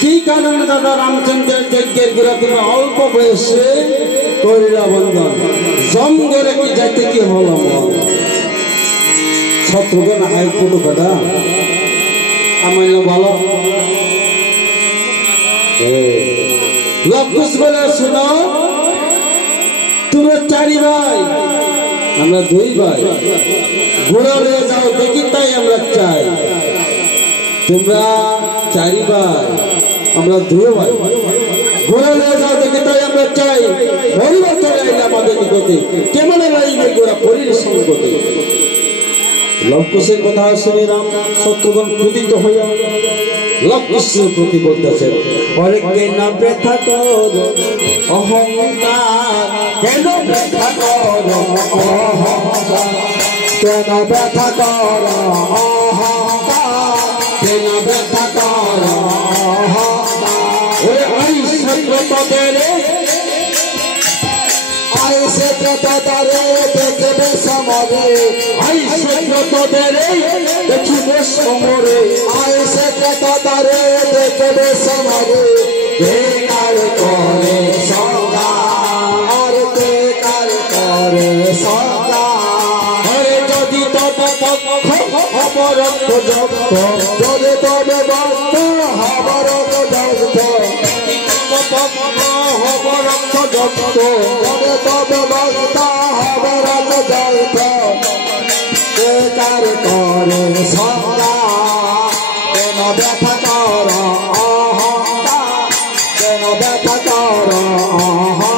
কি কারণে দাদা রামচন্দ্রের যজ্ঞের গুড়া তুমি অল্প বয়সে করিলা বন্ধন জঙ্গলে কি যাইতে কি হলো শত্রুঘ্ন হাই ফুটো কাটা আমার বলো লক্ষুষ বলে শুনো তোমরা 4 ভাই আমরা 2 ভাই ঘোড়া নিয়ে যাও দেখি তাই আমরা চাই তোমরা 4 ভাই আমরা 2 ভাই ঘোড়া নিয়ে যাও দেখি তাই আমরা চাই হরিবার চলে আইলে আমাদের নিকটে কেমন লাগবে ঘোড়া পরীর সঙ্গতে লক্ষুষের কথা শুনে রাম শত্রুঘ্ন ক্রোধিত হইয়া লক্ষুষের প্রতি বলতেছেন পরে কেন ব্যথা কর অহংকার কেন ব্যথা কর অহংকার কেন ব্যথা কর অহংকার কেন ব্যথা কর অহংকার আই সত্যদের আই সত্যদের দেখবে সমরে আই সত্যদের দেখিবে সমরে আই সত্যদের দেখবে সমরে বেকার করে সংগার বেকার করে সংগার আরে যদি তব পক্ষ অপরক্ষ যক্ষ যদি তবে ভক্ত অপরক্ষ যক্ষ অপরক্ষ যক্ষ যদি তবে ভক্ত অপরক্ষ যক্ষ বেকার করে সংগার কেন ব্যথা কর অহংকার কেন ব্যথা কর অহংকার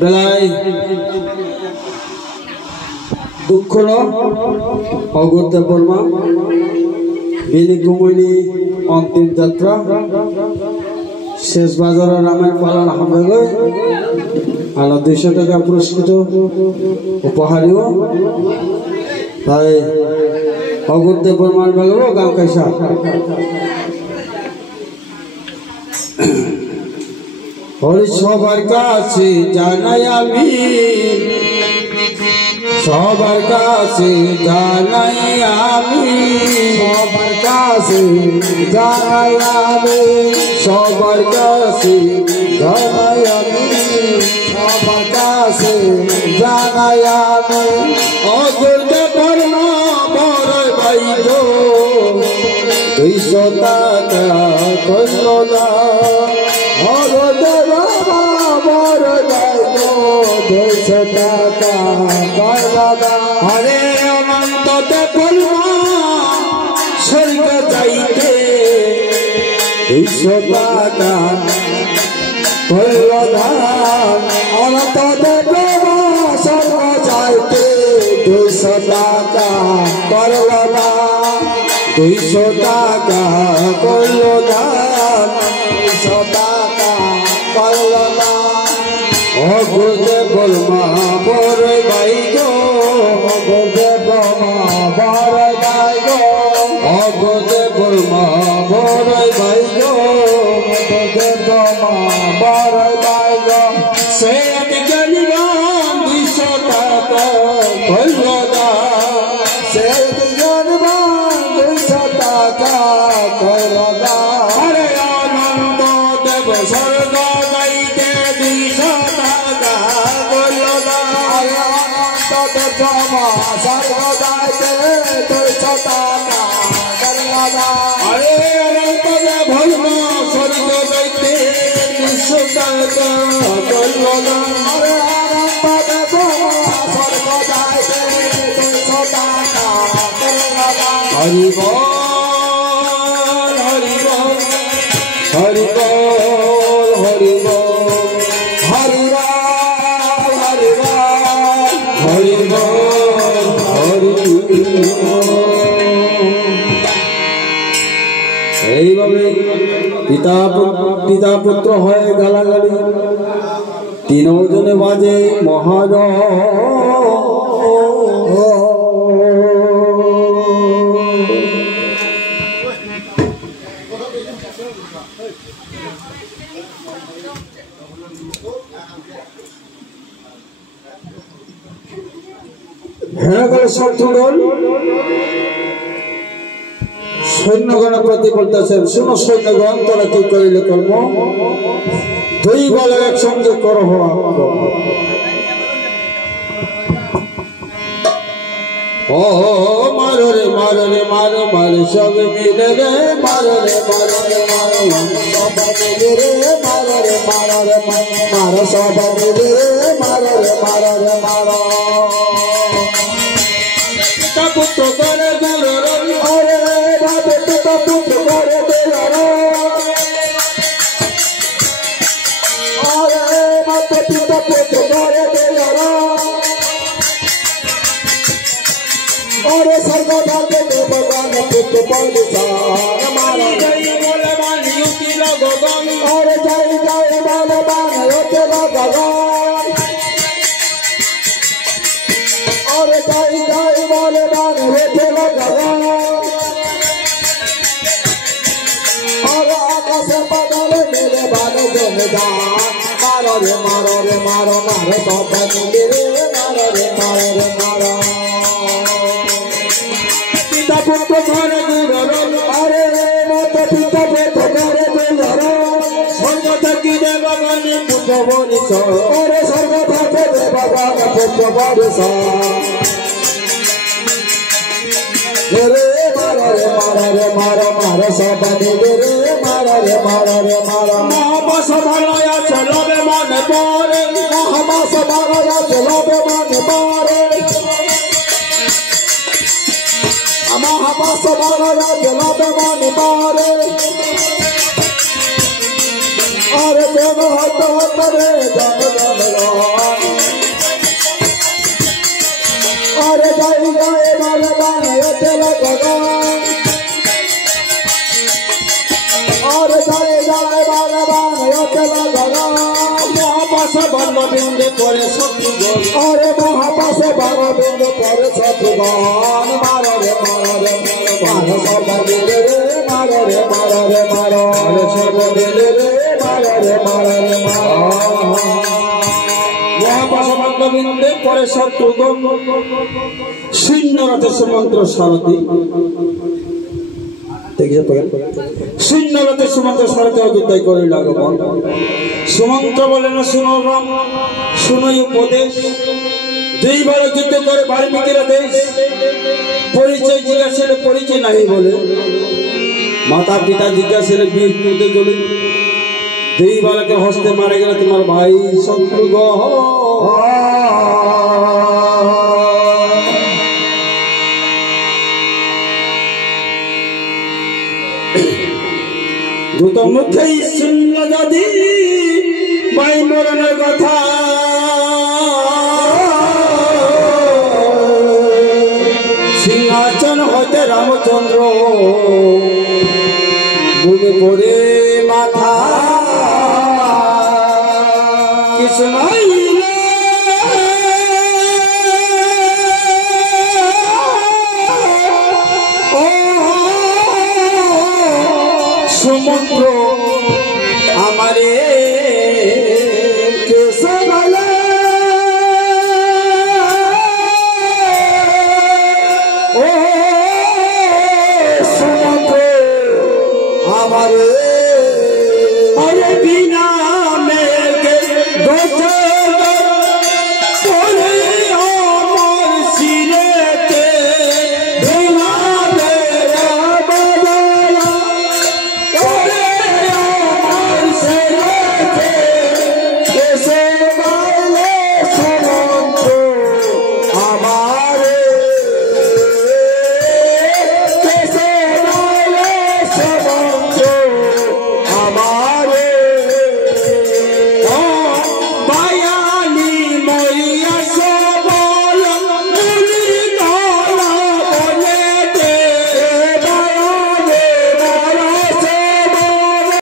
বেলায় দুঃখ অগত্যা বর্মা বিনি কুমৈনি অন্তিম যাত্রা শেষ বাজার রামের পালন হবে আর 200 টাকা পুরস্কৃত উপহারীয় তাই অগত্যা বর্মার বেলাও গাঁও কাইসা হরি সবার কাছে জানাই আমি সবার কাছে জানাই আমি সবার কাছে জানাই আমি সবার কাছে জানাই আমি সবার কাছে জানাই আমি অযোধ্যা কর্ম বড় ভাই গো 200 টাকা করল না হরে অনন্ত স্বর্গ যাইতে 200 টাকা করল দান অনন্ত স্বর্গ যাইতে 200 টাকা করল না 200 টাকা করল দান 200 টাকা করল না অগোদে বলমা বড় ভাই গো অগোদে বলমা বড় ভাই গো অগোদে বলমা বড় ভাই গো অগোদে বলমা বড় ভাই গো সে জ্ঞানীরাম 200 টাকা করল না সে জ্ঞানীরাম 200 টাকা করল না হরে আনন্দ দেব স্বর্গ যাইতে 200 টাকা করল না আনন্দ স্বর্গ যাইতে 200 টাকা করল না হরে অনন্ত ভর্ম স্বর্গ যাইতে 200 টাকা করল না হরে অনন্ত স্বর্গ যাইতে 200 টাকা করল না হরি বল হরি বল হরি বল হরি বল হরি রাম হরি রাম হরি বল হরি এইভাবে পিতা পুত্র হয় গালাগালি, তিনজনে বাজে মহাজ। হ্যাঁ গেল শত্রুগণ সৈন্যগণের প্রতি বলতেছেন, শুনো সৈন্যগণ, তোরা কি করিলে কর্ম, দুই বলে একসঙ্গে করো ও মারো রে মারো রে মারো মারো সব মিলে রে, মারো রে মারো রে মারো সব মিলে রে, মারো রে মারো রে মারো সব মিলে রে, মারো রে মারো রে মারো। পিতা পুত্র করে গুরু আরে বাবা, পিতা পুত্র করে দেয়ারো, আরে মাতা পিতা পুত্র করে দেয়ারো, और सर्व धागे में भगवान पुत्र बलशान मारा जय बोले मानियो की लगन, और जय जय बोले मानियो के लगन, और जय जय बोले मानियो के लगन, और आकाश बादल मेरे बादल जमदार, मारो रे मारो रे मारो मारो सब मिले रे, मारो रे मारो रे मारो। पिता पुत्र करे गुरु अरे माता पिता पुत्र करे गुरु, स्वर्ग थकी देवगण पुत्र बरिस, अरे स्वर्ग थके देवगण पुत्र बरिस, रे मारो रे मारो रे मारो मारो सब मिले रे, मारो रे मारो रे मारो। महामास भलाया चलबे मन पारे, महामास भलाया चलबे मन पारे, महामास भलाया चलबे मन पारे, अरे जग हत हत रे जग जग, अरे जय जय बोले मानियो के लगन, और जय जय बोले मानियो के लगन। महापास भल बिंदे परे शत्रुगण, अरे महापास भल बिंदे परे शत्रुगण, मारो रे मारो रे मारो सब मिले रे, मारो रे मारो रे मारो सब मिले रे, मारो रे मारो रे मारो। महापास भल बिंदे परे शत्रुगण, शून्यरथे सुमंत्र सारथी, शून्यरथे सुमंत्र सारथी অযোধ্যায় করিল আগমন। সুমন্ত্র বলে না শুনো রাম, শুনো উপদেশ, দুইবার যুদ্ধ করে বাল্মীকিরা দেশ, পরিচয় জিজ্ঞাসা পরিচয় নাই বলে, মাতা পিতা জিজ্ঞাসা বীর যুদ্ধে চলে, দুই বালকে হস্তে মারা গেল তোমার ভাই শত্রুঘ্ন। দুটো মুখেই শূন্য যদি ভাই মরণের কথা, সিংহাসন হইতে রামচন্দ্র ভূমি পড়ে মাথা, কিছু নাই সমুদ্র আমারে